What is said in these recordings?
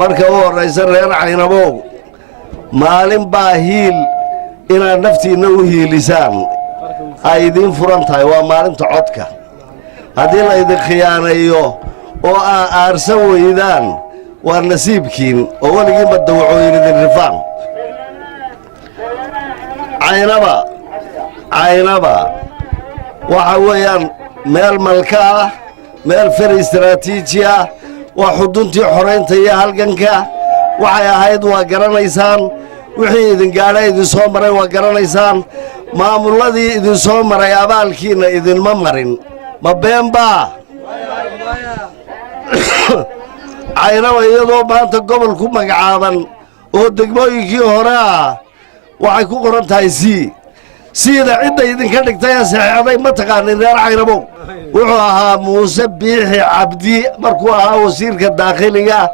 marka u horaysa reer Caynabow maalin baa hiil inaad naftiinna u hiilisaan ay idin furan tahay waa maalinta codka haddii la idin khiyaanayo oo aarsan weydaan waa nasiibkiin oo weligiinba dawacooyin idin rifaan caynaba waxa weeyaan meel malka ah meel feri istaraatiiji ah waa xuduntii xoraynta iyo halganka waxay ahayd waa garanaysaan wixii idin gaadhay idin soo maray waa garanaysaan maamulladii idin soo maray abaalkiinna idinma marin ma been baa Caynaba iyadoo maanta gobol ku magacaaban oo degmooyinkii hore ah waxay ku qoran tahay sida cidda idinka dhigtay saxeexday ma taqaanin reer Caynabow wuxuu ahaa Muuse Biixi Cabdi markuu ahaa wasiirka daaqiliga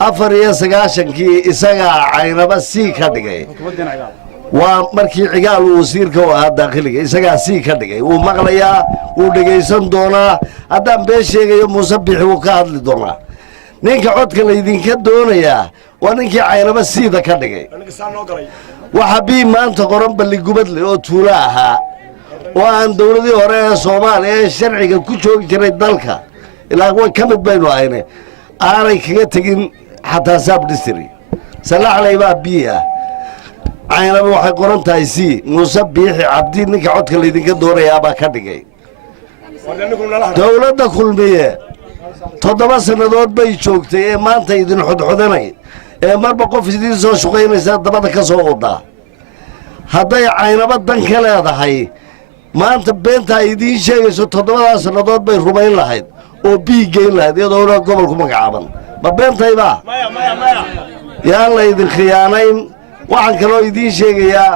94kii isaga Caynaba ka dhigay waa markii cigaal uu wasiirka u ahaa daaqiliga isaga ka dhigay uu maqlayaa uu dhageysan doonaa haddaan been sheegayo Muuse Biixi uu ka hadli doonaa ninka codka la idinka doonayaa waa ninkii Caynaba sida ka dhigay waxa bii maanta qoran balligubadle oo tuula ahaa oo aan dawladii hore ee Soomaaliya ee sharciga ku joogi jiray dalka ilaa way ka mid baynu ahayne aanay kaga tagin xataa sab district salaxlay baa biya Caynaba waxay qoran tahay Muuse Biixi Cabdi ninka codka la idinka doonayaa baa ka dhigay dawladda kulmiye 7 sanadood bay joogtay ee maanta idin xodxodanay ee marba qof idin soo shaqeynaysa dabada ka soo wadaa hadday Caynaba dan ka leedahay maanta beenta idin sheegayso 7 sanadood bay rumayn lahayd oo biigeyn lahayd iyadoo gobolku magacaaban ma beentayba yaa la idin khiyaanayn waxaan kaloo idin sheegayaa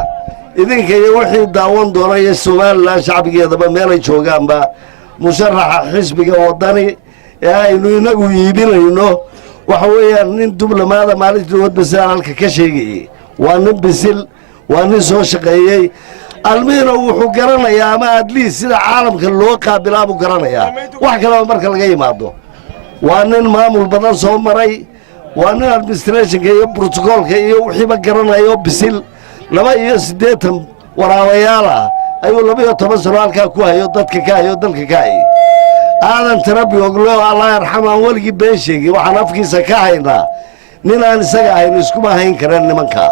idinka iyo wixii daawan doonaya Soomaaliland shacbigeedaba meelay joogaanba musharaxa xisbiga wadani ee aynu inagu iibinayno waxa weeyaan nin diblomaada maalintii wadbasaan halka ka sheegay waa nin bisil waa nin soo shaqeeyay almiina wuxuu garanayaa ama adliis sida caalamka loo qaabilaa buu garanayaa wax kale marka laga yimaado waa nin maamul badan soo maray waa nin administrationka iyo protocolka iyo wixiiba garanayo bisil 82 waraabayaal ah ayuu 12 sano halkaa ku hayo dadka ka hayo dalka ka hayo aadan tarabi oglo Allah yarxamaan waligi been sheegi waxaan afkiisa ka haynaa ninaan isaga ahayn isku ma hayn karaan nimanka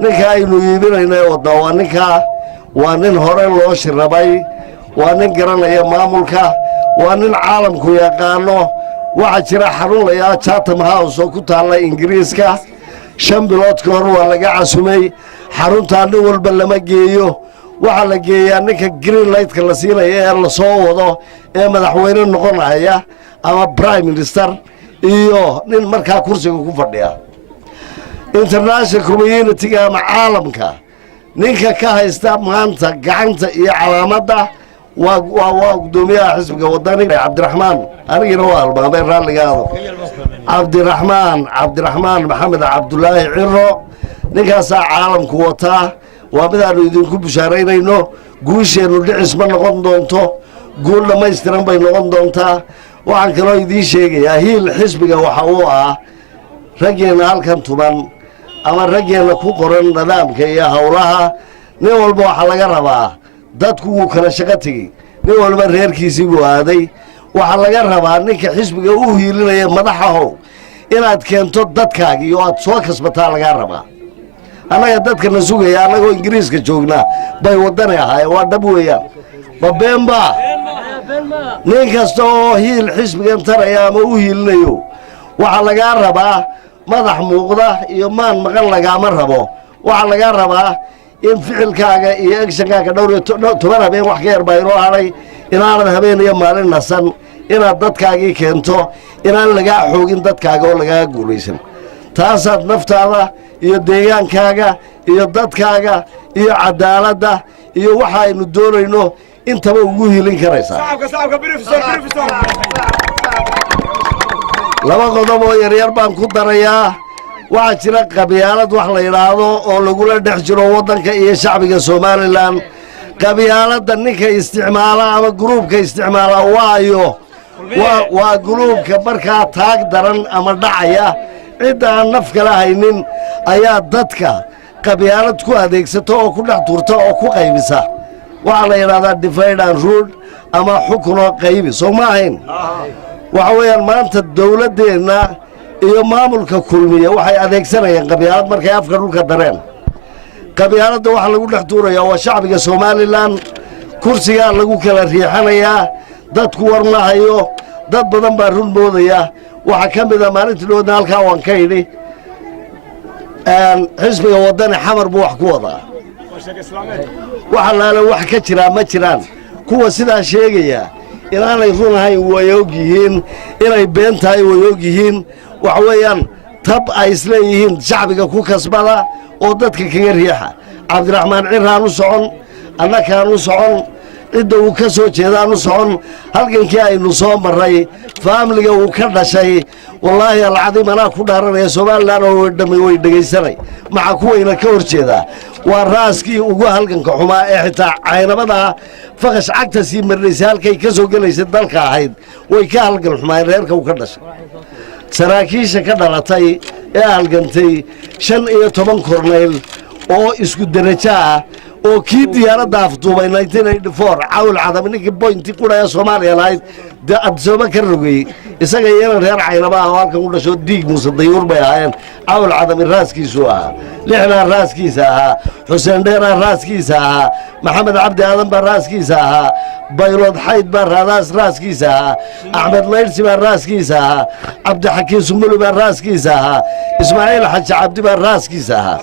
ninka aynu iibinayna waa nin hore loo shirabay waa nin garanaya maamulka waa nin caalamku yaqaano waxa jira xarun la yaa Chatham House oo ku taala Ingiriiska 5 bilood ka hor waa laga casumay xarunta nin walba lama geeyo waxa la geeyaa ninka green light-ka la siinayo ee la soo wado ee madaxweyne noqonaya ama prime minister iyo nin markaa kursiga ku fadhiya international community ama caalamka ninka ka haysta maanta gacanta iyo calaamadda waa gudoomiyaha xisbiga wadaniga Cabdiraxmaan anigina waa albaabay raaligaado Cabdiraxmaan Maxamed Cabdullaahi Ciro ninkaas caalamku wataa waa midaanu idinku bushaaraynayno guusheenu dhicis ma noqon doonto guul dhamaystiran bay noqon doontaa waxaan kaloo idiin sheegayaa hiil xisbiga waxa uu ah raggeena halkan tuban ama raggeena ku qoran nidaamka iyo hawlaha nin walba waxa laga rabaa dadku wuu kala shaqo tegey nin walba reerkiisii buu aaday waxa laga rabaa ninka xisbiga u hiilinaya madaxahow inaad keento dadkaaga iyo aad soo kasbataa laga rabaa anaga dadka na sugaya anagoo Ingiriiska joogna bay wadani ahaayeen waa dhab weeyaan ma beenba nin kasta oo hiil xisbigan taraya ama u hiilinayo waxa laga rabaa madax muuqda iyo maan maqan lagama rabo waxa laga rabaa in ficilkaaga iyo actionkaaga dhowr iyo 10 habeen wax ka yar baa inoo haray inaanad habeen iyo maalin nasan inaad dadkaagii keento inaan laga xoogin dadkaaga oo laga guulaysan taasaad naftaada iyo deegaankaaga iyo dadkaaga iyo cadaaladda iyo waxa aynu doonayno intaba ugu hiilin karaysaa laba qodob oo yaryar baan ku darayaa waxa jira qabyaalad wax la yiraahdo oo lagu la dhex jiro wadanka iyo shacbiga Soomaaliland qabyaaladda ninka isticmaala ama groupka isticmaala waayo وقلوبك بركة تاك درن أما دعيا عدة نف كلا هينين أيا دتك قبيلة كو هذيك ستو أو كل حضورته أو كو قيبسة وعلى هذا ديفايد عن رول أما حكمه قيبس وما هين وحويا ما أنت الدولة دينا iyo maamulka kulmiye waxay adeegsanayaan qabiilad markay afka dhulka dareen qabiilada waxa lagu dhex tuurayaa waa shacbiga Soomaaliland kursiga lagu kala riixanayaa dadku warnahayo dad badan baa run moodaya waxa kamid ah maalintii loo halka waan ka yiri xisbiga wadani xamar buu wax ku wadaa waxa la wax ka jira ma jiraan kuwa sidaa sheegaya inaanay runahay way ogyihiin inay been tahay way ogyihiin وحويان تب أيسليهين شعبك كوكسبلا ودتك كجريحة عبد الرحمن عرها نصعون أنا كان نصعون إدو وكسو كذا نصعون هل كان كاي نصعون مري فهم لقى وكذا شيء والله العظيم أنا كنا رأي سؤال لا نودمي ويدقيسري مع كوينا كور كذا والراسكي وجو هل كان كحما إحتى عين بدأ فقش عكتسي من الرسالة كي كسو جلس الدلك عيد ويكهل كحما يركب وكذا شيء saraakiisha ka dhalatay ee halgantay 15 korneyl oo isku darajo ah oo kii diyaaradda afduubay 1984 cawl cadaminki point quraya Soomaaliya lahayd adsooma ka rogay isaga yeelan reer caynaba ah halkan u dhasho diig muuse dayuur bay ahaayeen cawl cadamin raaskiisu ah lixna raaskiisa ah xuseen dheera raaskiisa ah maxamed cabdi aadan baa raaskiisa ah baylod xayd baa raaskiisa ah axmed leyrsi baa raaskiisa ah cabdi xakiin sumulu baa raaskiisa ah ismaaciil xaji cabdi baa raaskiisa ah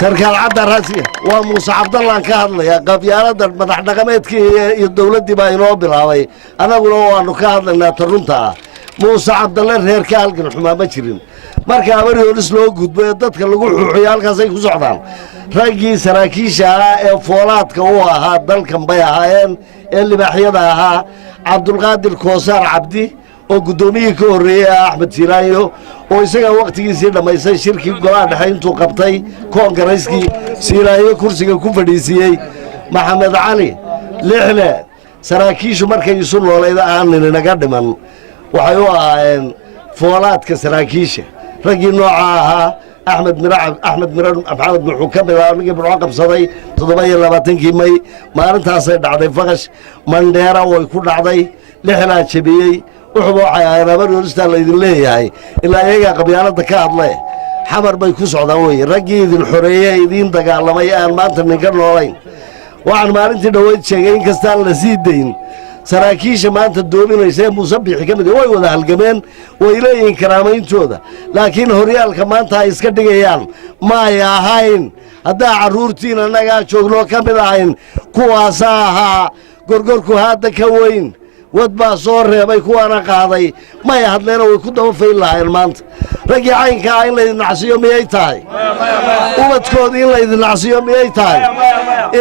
sarkaal cadda raasi waa muuse cabdallah ka hadlaya qabyaalada madax dhaqameedkii iyo dawladii baa inoo bilaabay anaguna waanu ka hadlaynaa tarunta muuse cabdalle reer ka halgan xumaa ma jirin marka abariyoonis loo gudbo ee dadka lagu xuuxiyo halkaasay ku socdaan raggii saraakiisha ah ee foolaadka u ahaa dalkan bay ahaayeen ee libaaxyada ahaa cabdulqaadir koosaar cabdi oo gudoomiyihii ka horeeyay Axmed Siiraayo oo isaga waqtigiisii dhamaysay shirkii golaha dhexe intuu qabtay koongareyskii Siiraayo kursiga ku fadhiisiyay Maxamed Cali lixle saraakiishu markay isu nooleeda aan naga dhiman waxay u ahaayeen foolaadka saraakiisha raggii nooca ahaa أحمد مراد محمد محكم بلاني بروح قبصدي تضبي لباتنكي مي ما أنت أصير عدي فقش من ديرا ويكون عدي لحنا شبيي وحبوا عيانا برضو نستاهل يدين ليه هاي إلا إيجا قبيانا دكاد ليه حمر بيكوس عدوي رجي ذي الحرية يدين دقال لما يان ما أنت نكرن علين وعن ما أنت دويت شيئين كستان لسيدين saraakiisha maanta doominaysa musabix kamid way wada halgameen way leeyihiin karaamayn tooda laakiin horyaalka maanta ay iska dhigayaan ma ay ahayn hadaa caruurtiin anaga joogno kamid ahayn kuwaas ahaa gorgorku hadda ka weyn wad baa soo reebay kuwana qaaday ma ay hadleen way ku daba fayl lahayn maanta ragii caynka in la idin nacsiyo miyay tahay ubadkoodii in la idin nacsiyo miyay tahay